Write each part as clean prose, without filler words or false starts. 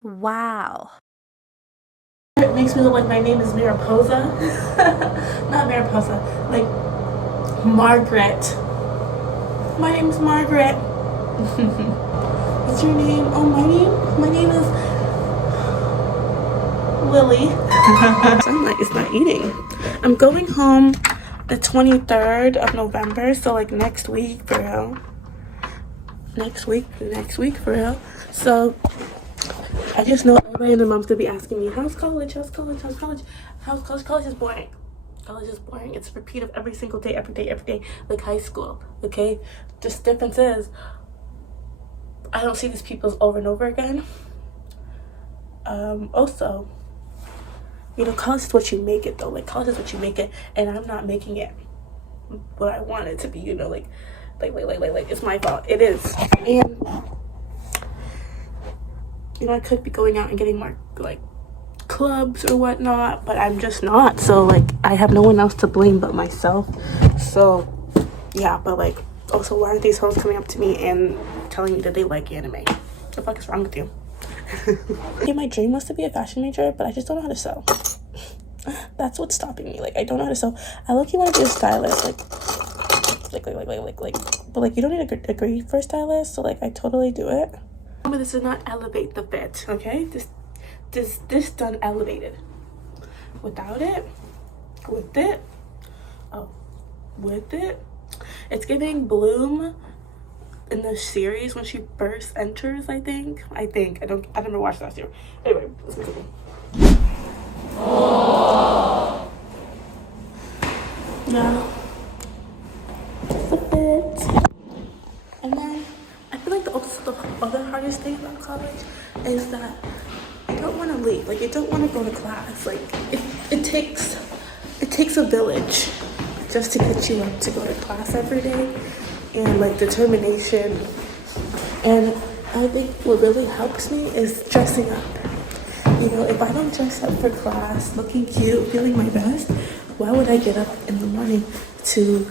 Wow. It makes me look like my name is Mariposa. Not Mariposa, like Margaret. My name's Margaret. What's your name? Oh, my name is Lily. Sunlight is not eating. I'm going home the 23rd of November, so like next week for real. Next week for real. So I just know everybody and their mom's gonna be asking me, how's college? How's college? How's college? How's college? College is boring. College is boring. It's a repeat of every single day, every day, like high school. Okay? Just difference is I don't see these people over and over again. Also, you know, college is what you make it though. Like college is what you make it, and I'm not making it what I want it to be, you know, like it's my fault. It is. And you know, I could be going out and getting more like clubs or whatnot, but I'm just not. So like I have no one else to blame but myself. So yeah, but like also why aren't these hoes coming up to me and telling me that they like anime? What the fuck is wrong with you? Okay, my dream was to be a fashion major, but I just don't know how to sew. That's what's stopping me. Like I don't know how to sew. I low-key want to be a stylist, but like you don't need a degree for a stylist, so like I totally do it. But this does not elevate the fit, okay? This done elevated. Without it, with it, it's giving Bloom in the series when she first enters. I think. I never watched that series. Anyway, let's continue. Yeah. Just a bit. And then I feel like the other hardest thing about college is that you don't want to leave. Like you don't want to go to class. Like it takes a village just to get you up to go to class every day, and like determination. And I think what really helps me is dressing up. You know, if I don't dress up for class, looking cute, feeling my best, why would I get up in the morning to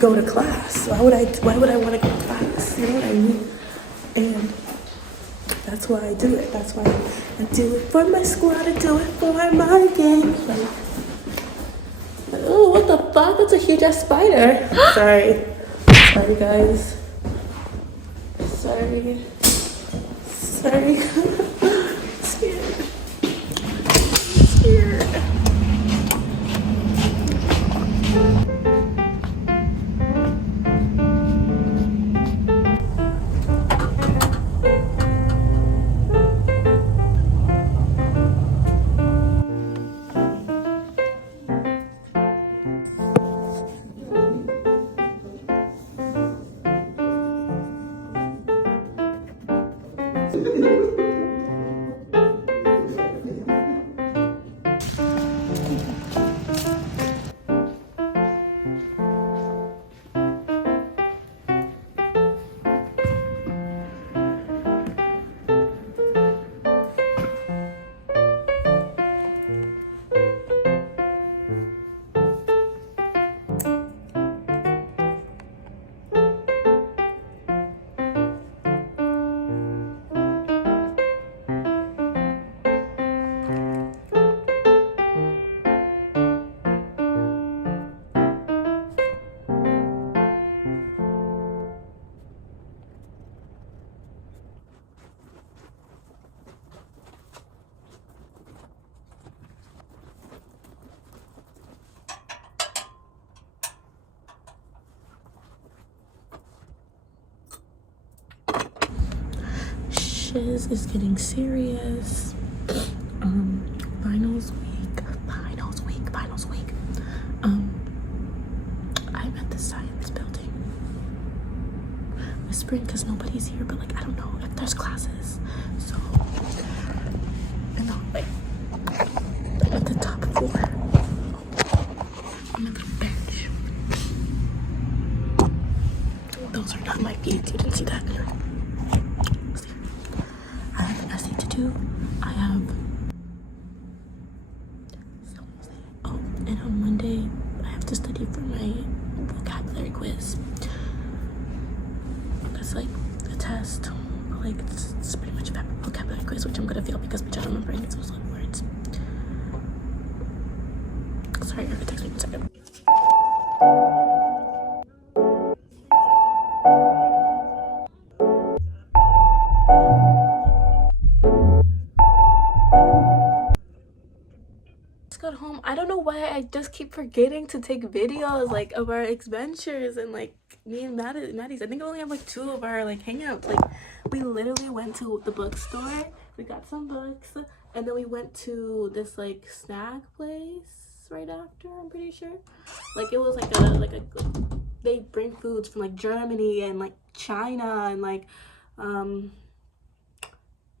go to class? Why would I want to go to class? You know what I mean? And that's why I do it. That's why I do it for my squad. I do it for my game. Like, oh, what the fuck? That's a huge ass spider. Sorry guys. Sorry. Scared. Shiz is getting serious. Finals week. I'm at the science building. Whispering because nobody's here, but like I don't know if there's classes. So and like at the top floor. I'm at the bench. Those are not my beads. You didn't see that. I have an essay to do. I have and on Monday I have to study for my vocabulary quiz. That's like a test. Like it's pretty much a quiz, which I'm gonna fail because my judge on my brain is also words. Sorry, you're gonna text me in a second. Got home. I don't know why I just keep forgetting to take videos like of our adventures and like me and Maddie's. I think I only have like 2 of our like hangouts. Like we literally went to the bookstore, we got some books, and then we went to this like snack place right after. I'm pretty sure like it was like a they bring foods from like Germany and like China and like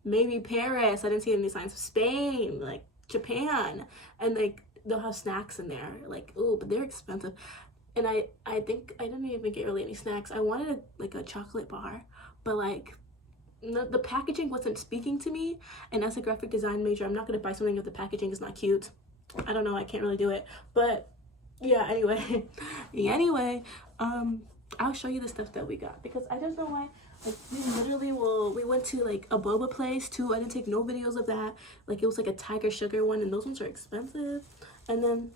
maybe Paris. I didn't see any signs of Spain, like Japan, and like they'll have snacks in there, like, oh, but they're expensive. And I think I didn't even get really any snacks. I wanted like a chocolate bar, but like the packaging wasn't speaking to me, and as a graphic design major, I'm not gonna buy something if the packaging is not cute. I don't know, I can't really do it. But yeah, anyway I'll show you the stuff that we got, because I don't know why. Like we went to like a boba place too. I didn't take no videos of that. Like it was like a tiger sugar one, and those ones are expensive. And then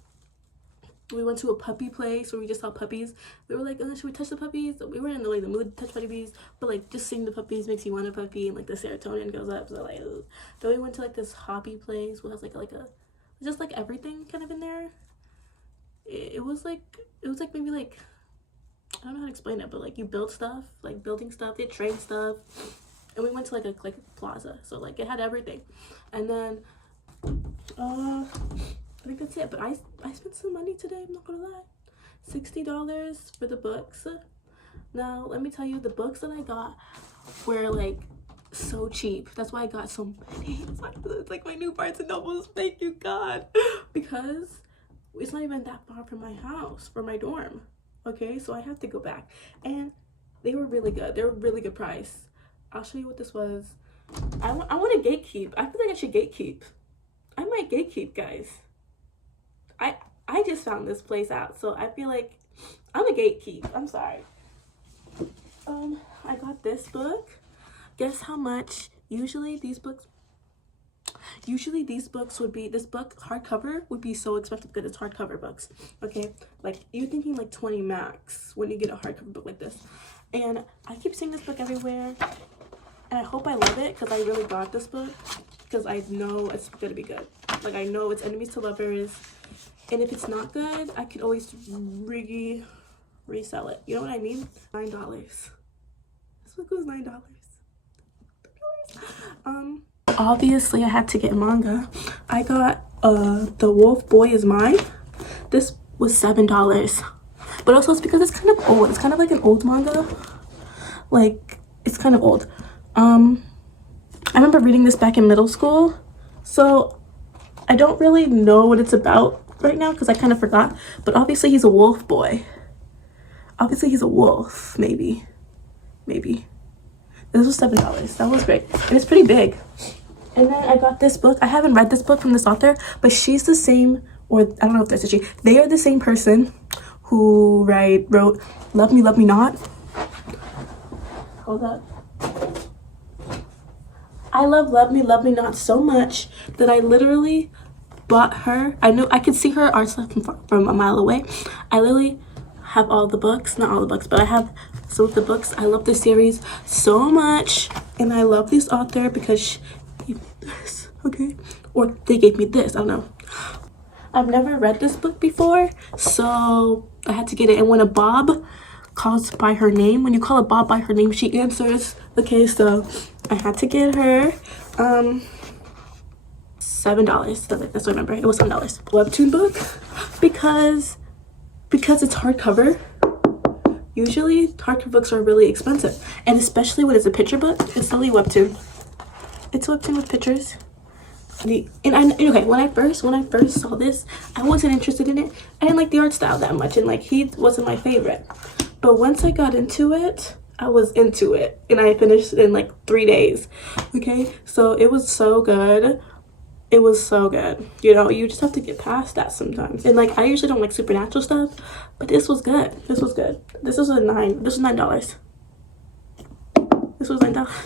we went to a puppy place where we just saw puppies. We were like, oh, should we touch the puppies? We were in the mood to touch puppies, but like just seeing the puppies makes you want a puppy, and like the serotonin goes up. So like, ugh. Then we went to like this hobby place where it has like a just like everything kind of in there. It was like maybe like, I don't know how to explain it, but like you build stuff, like building stuff, they trade stuff. And we went to like a plaza, so like it had everything. And then I think that's it. But I spent some money today, I'm not gonna lie. $60 for the books. Now let me tell you, the books that I got were like so cheap. That's why I got so many. It's like my new Barnes and Nobles, thank you God. Because it's not even that far from my house, from my dorm. Okay, so I have to go back, and they were really good. They were really good price. I'll show you what this was. I want to gatekeep. I feel like I should gatekeep. I might gatekeep, guys. I just found this place out, so I feel like I'm a gatekeep. I'm sorry. I got this book. Guess how much? Usually these books would be, this book hardcover would be so expensive because it's hardcover books. Okay, like you're thinking like 20 max when you get a hardcover book like this. And I keep seeing this book everywhere, and I hope I love it, because I really got this book because I know it's gonna be good. Like I know it's enemies to lovers, and if it's not good, I could always resell it. You know what I mean? $9. This book was $9. Obviously I had to get manga. I got The Wolf Boy Is Mine. This was $7, but also it's because it's kind of old. It's kind of like an old manga, like it's kind of old. I remember reading this back in middle school, so I don't really know what it's about right now because I kind of forgot. But obviously he's a wolf boy. Obviously he's a wolf. Maybe this was $7. That was great, and it's pretty big. And then I got this book. I haven't read this book from this author, but she's the same, or I don't know if that's a she. They are the same person who wrote Love Me, Love Me Not. Hold up. I love Me, Love Me Not so much that I literally bought her. I knew I could see her art stuff from a mile away. I literally have all the books, not all the books, but I have some of the books. I love this series so much, and I love this author because she gave me this, okay? Or they gave me this, I don't know. I've never read this book before, so I had to get it. And when a Bob calls by her name, when you call a Bob by her name, she answers. Okay, so I had to get her $7. That's what I remember. It was $7. Webtoon book, because it's hardcover. Usually hardcover books are really expensive, and especially when it's a picture book. It's only Webtoon. It's Webtoon with pictures. Okay, when I first saw this, I wasn't interested in it. I didn't like the art style that much, and like he wasn't my favorite. But once I got into it, I was into it, and I finished it in like 3 days. Okay, so it was so good. It was so good. You know, you just have to get past that sometimes. And like I usually don't like supernatural stuff, but this was good. This was good. This was $9. This was $9.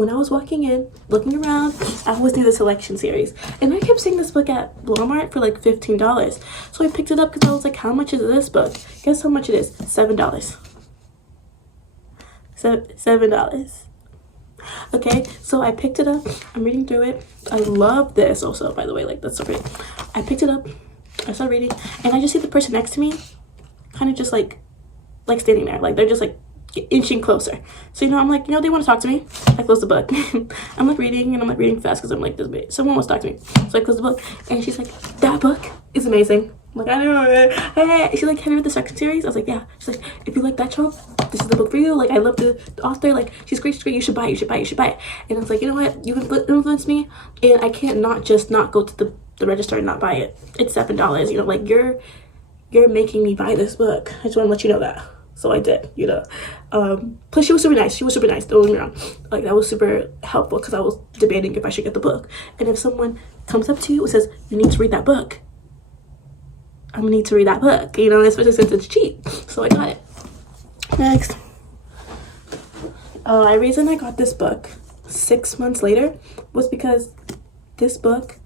when I was walking in, looking around, I always do the selection series. And I kept seeing this book at Walmart for like $15. So I picked it up because I was like, how much is this book? Guess how much it is? $7. $7. Okay, so I picked it up. I'm reading through it. I love this also, by the way. Like, that's so great. I picked it up. I started reading. And I just see the person next to me kind of just like standing there. Like, they're just like inching closer. So, you know, I'm like, you know, they want to talk to me. I close the book. I'm like reading, and I'm like reading fast because I'm like this big. Someone wants to talk to me. So I close the book, and she's like, that book is amazing. I'm like, I know it. Hey. She's like, have you read the second series? I was like, yeah. She's like, if you like that trope, this is the book for you. Like, I love the author. Like, she's great. She's great. You should buy it. You should buy it. You should buy it. And I was like, you know what? You influenced me, and I can't not go to the register and not buy it. It's $7. You know, like, you're making me buy this book. I just want to let you know that. So I did, you know. Plus, she was super nice. Don't get me wrong. Like, that was super helpful because I was debating if I should get the book. And if someone comes up to you and says, you need to read that book, I'm gonna need to read that book, you know, especially since it's cheap. So I got it. Next. The reason I got this book 6 months later was because this book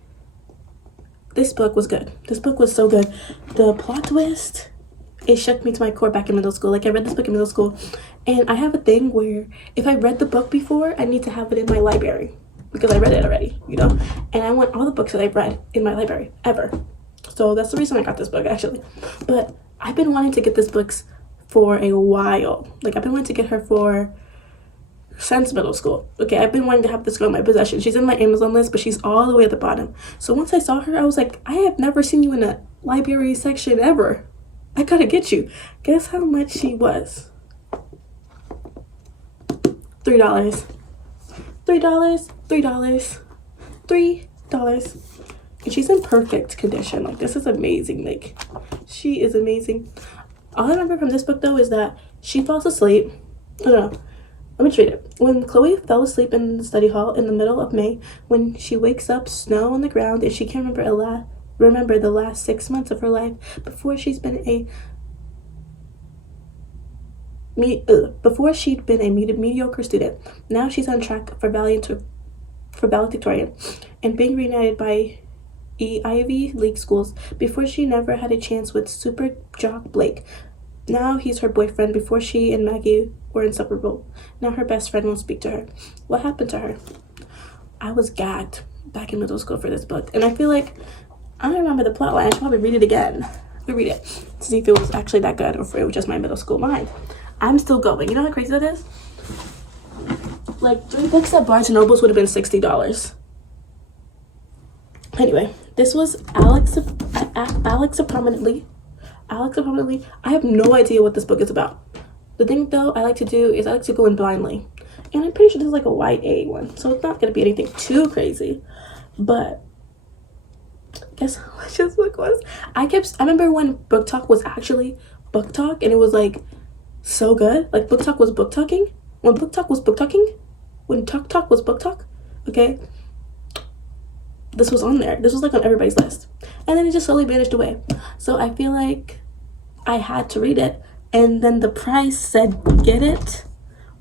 was good. This book was so good. The plot twist, it shook me to my core back in middle school. Like, I read this book in middle school, and I have a thing where if I read the book before, I need to have it in my library because I read it already, you know. And I want all the books that I've read in my library ever. So that's the reason I got this book, actually. But I've been wanting to get this book for a while. Like, I've been wanting to get her since middle school. Okay, I've been wanting to have this girl in my possession. She's in my Amazon list, but she's all the way at the bottom. So once I saw her, I was like, I have never seen you in a library section ever. I gotta get you. Guess how much she was? $3. $3. And she's in perfect condition. Like, this is amazing. Like, she is amazing. All I remember from this book, though, is that she falls asleep. I don't know. Let me just read it. When Chloe fell asleep in the study hall in the middle of May, when she wakes up, snow on the ground, and she can't remember the last 6 months of her life before she'd been a mediocre student. Now she's on track for valedictorian and being reunited by Ivy League schools. Before, she never had a chance with super jock Blake. Now he's her boyfriend. Before, she and Maggie were inseparable. Now her best friend won't speak to her. What happened to her? I was gagged back in middle school for this book, and I feel like I don't remember the plot line. I should probably read it again. Read it to see if it was actually that good or if it was just my middle school mind. I'm still going. You know how crazy that is? Like, 3 books at Barnes & Nobles would have been $60. Anyway, this was Alex Prominently. I have no idea what this book is about. The thing, though, I like to do is I like to go in blindly. And I'm pretty sure this is like a YA one. So it's not going to be anything too crazy. But guess how much this book was? I remember when Book Talk was actually Book Talk, and it was like so good. Like, Book Talk was book talking. When Book Talk was book talking, when Talk was book talk, okay, this was on there. This was like on everybody's list, and then it just slowly vanished away. So I feel like I had to read it, and then the price said get it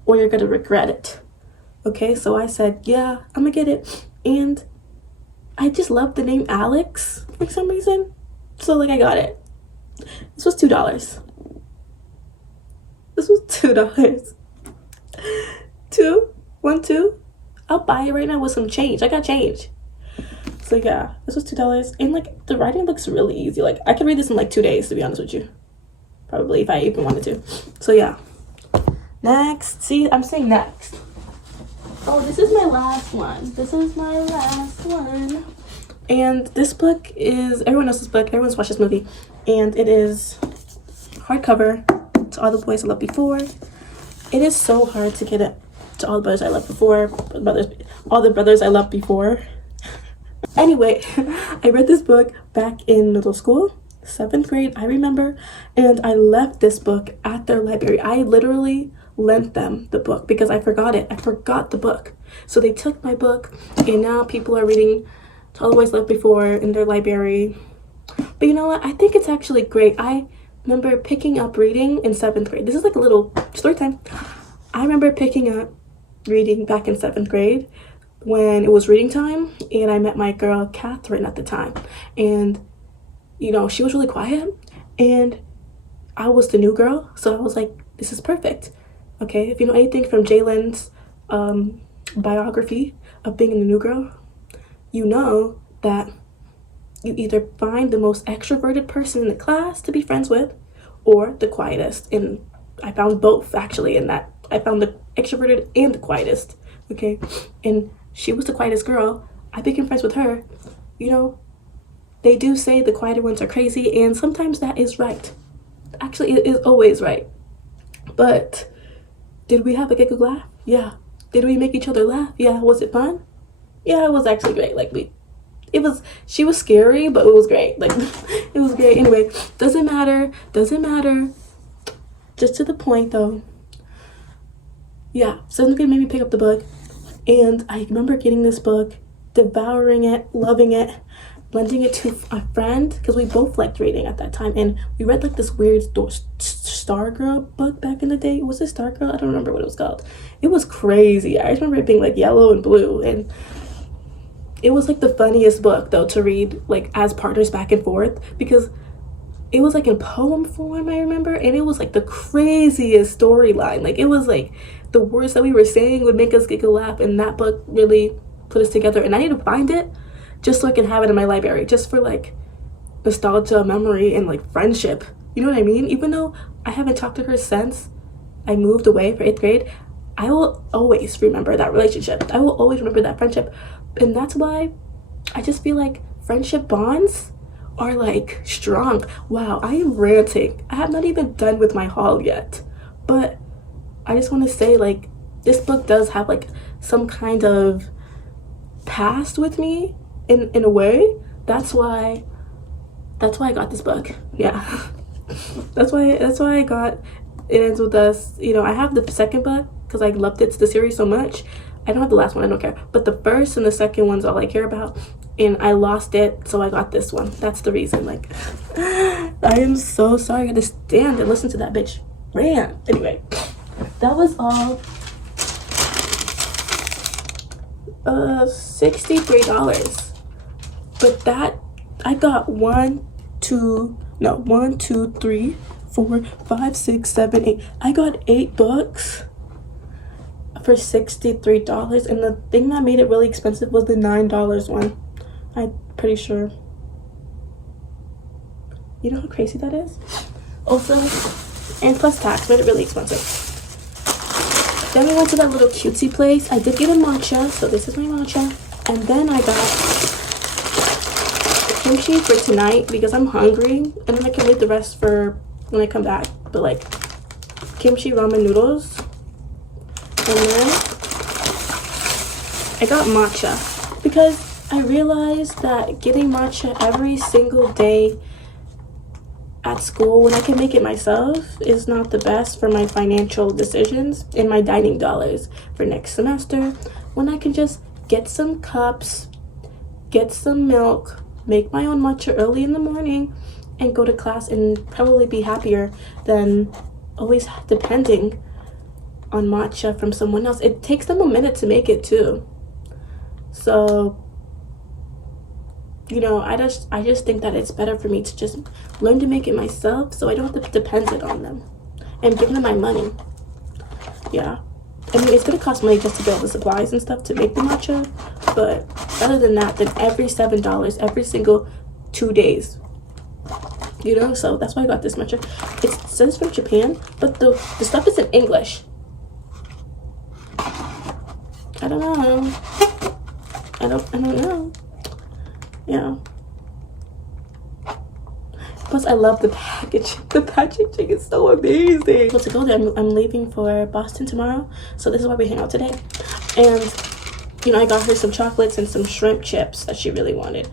or you're gonna regret it. Okay, so I said, yeah, I'm gonna get it. And I just love the name Alex for some reason. So, like, I got it. This was $2. This was $2. 2. I'll buy it right now with some change. I got change. So, yeah, this was $2. And, like, the writing looks really easy. Like, I could read this in, like, 2 days, to be honest with you. Probably, if I even wanted to. So, yeah. Next. See, I'm saying next. Oh, this is my last one. And this book is everyone else's book. Everyone's watched this movie. And it is hardcover. To All the Boys I Loved Before. It is so hard to get it to All the Brothers I Loved Before. All the Brothers I Loved Before. Anyway, I read this book back in middle school. 7th grade, I remember. And I left this book at their library. I literally lent them the book because I forgot it. I forgot the book. So they took my book, and now people are reading To All the Boys Loved Before in their library. But you know what? I think it's actually great. I remember picking up reading in 7th grade. This is like a little story time. I remember picking up reading back in 7th grade when it was reading time, and I met my girl Catherine at the time, and you know, she was really quiet, and I was the new girl, so I was like, this is perfect. Okay, if you know anything from Jalen's biography of being the new girl, you know that you either find the most extroverted person in the class to be friends with or the quietest. And I found both, actually, in that I found the extroverted and the quietest. Okay, and she was the quietest girl. I became friends with her. You know, they do say the quieter ones are crazy, and sometimes that is right. Actually, it is always right. But did we have a giggle laugh? Yeah. Did we make each other laugh? Yeah. Was it fun? Yeah, it was actually great. Like, she was scary, but it was great. Like, it was great. Anyway, doesn't matter. Just to the point, though. Yeah, 7th grade made me pick up the book, and I remember getting this book, devouring it, loving it, lending it to a friend, because we both liked reading at that time, and we read like this weird Stargirl book back in the day. Was it Stargirl? I don't remember what it was called. It was crazy. I just remember it being like yellow and blue, and it was like the funniest book though to read, like as partners back and forth, because it was like in poem form, I remember, and it was like the craziest storyline. Like, it was like the words that we were saying would make us giggle laugh, and that book really put us together. And I need to find it just so I can have it in my library, just for like nostalgia, memory, and like friendship. You know what I mean? Even though I haven't talked to her since I moved away for 8th grade, I will always remember that relationship. I will always remember that friendship. And that's why I just feel like friendship bonds are like strong. Wow, I am ranting. I have not even done with my haul yet. But I just want to say, like, this book does have like some kind of past with me in a way. That's why I got this book. Yeah. that's why I got It Ends With Us. You know, I have the second book because I loved the series so much. I don't have the last one, I don't care. But the first and the second one's all I care about. And I lost it, so I got this one. That's the reason. Like, I am so sorry I had to stand and listen to that bitch rant. Anyway, that was all $63. But that, I got 1, 2, 3, 4, 5, 6, 7, 8. I got 8 books for $63, and the thing that made it really expensive was the $9 one. I'm pretty sure. You know how crazy that is? Also, and plus tax made it really expensive. Then we went to that little cutesy place. I did get a matcha, so this is my matcha. And then I got kimchi for tonight because I'm hungry, and then I can leave the rest for when I come back. But like kimchi ramen noodles. And then I got matcha because I realized that getting matcha every single day at school when I can make it myself is not the best for my financial decisions and my dining dollars for next semester, when I can just get some cups, get some milk, make my own matcha early in the morning, and go to class and probably be happier than always depending on matcha from someone else. It takes them a minute to make it too. So, you know, I just think that it's better for me to just learn to make it myself, so I don't have to depend it on them and give them my money. Yeah, I mean, it's gonna cost money just to get all the supplies and stuff to make the matcha, but other than that, then every $7 every single 2 days, you know. So that's why I got this matcha. It says from Japan, but the stuff is in English. I don't know. I don't know. Yeah. Plus, I love the packaging. The packaging is so amazing. Well, to go there, I'm leaving for Boston tomorrow, so this is why we hang out today. And you know, I got her some chocolates and some shrimp chips that she really wanted.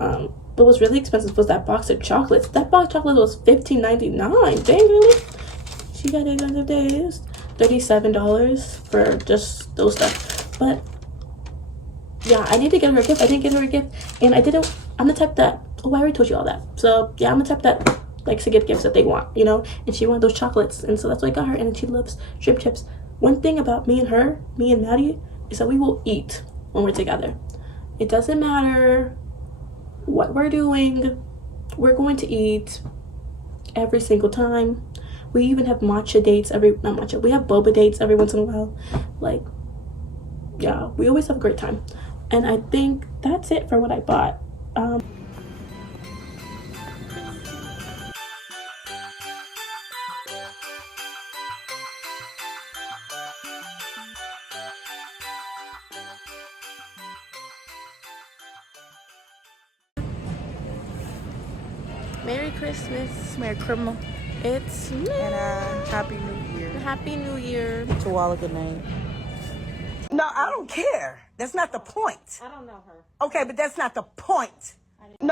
But what was really expensive was that box of chocolates. That box of chocolate was $15.99. Dang, really? She got it on the days. $37 for just those stuff. But yeah, I need to get her a gift. I didn't get her a gift, and I'm the type that, oh, I already told you all that. So yeah, I'm the type that likes to give gifts that they want, you know. And she wanted those chocolates, and so that's what I got her. And she loves shrimp chips. One thing about me and her, me and Maddie, is that we will eat when we're together. It doesn't matter what we're doing, we're going to eat every single time. We even have matcha dates we have boba dates every once in a while. Like, yeah, we always have a great time. And I think that's it for what I bought. Merry Christmas. Merry Christmas It's and Happy New Year. Happy New Year. To all a good night. No, I don't care. That's not the point. I don't know her. Okay, but that's not the point. No.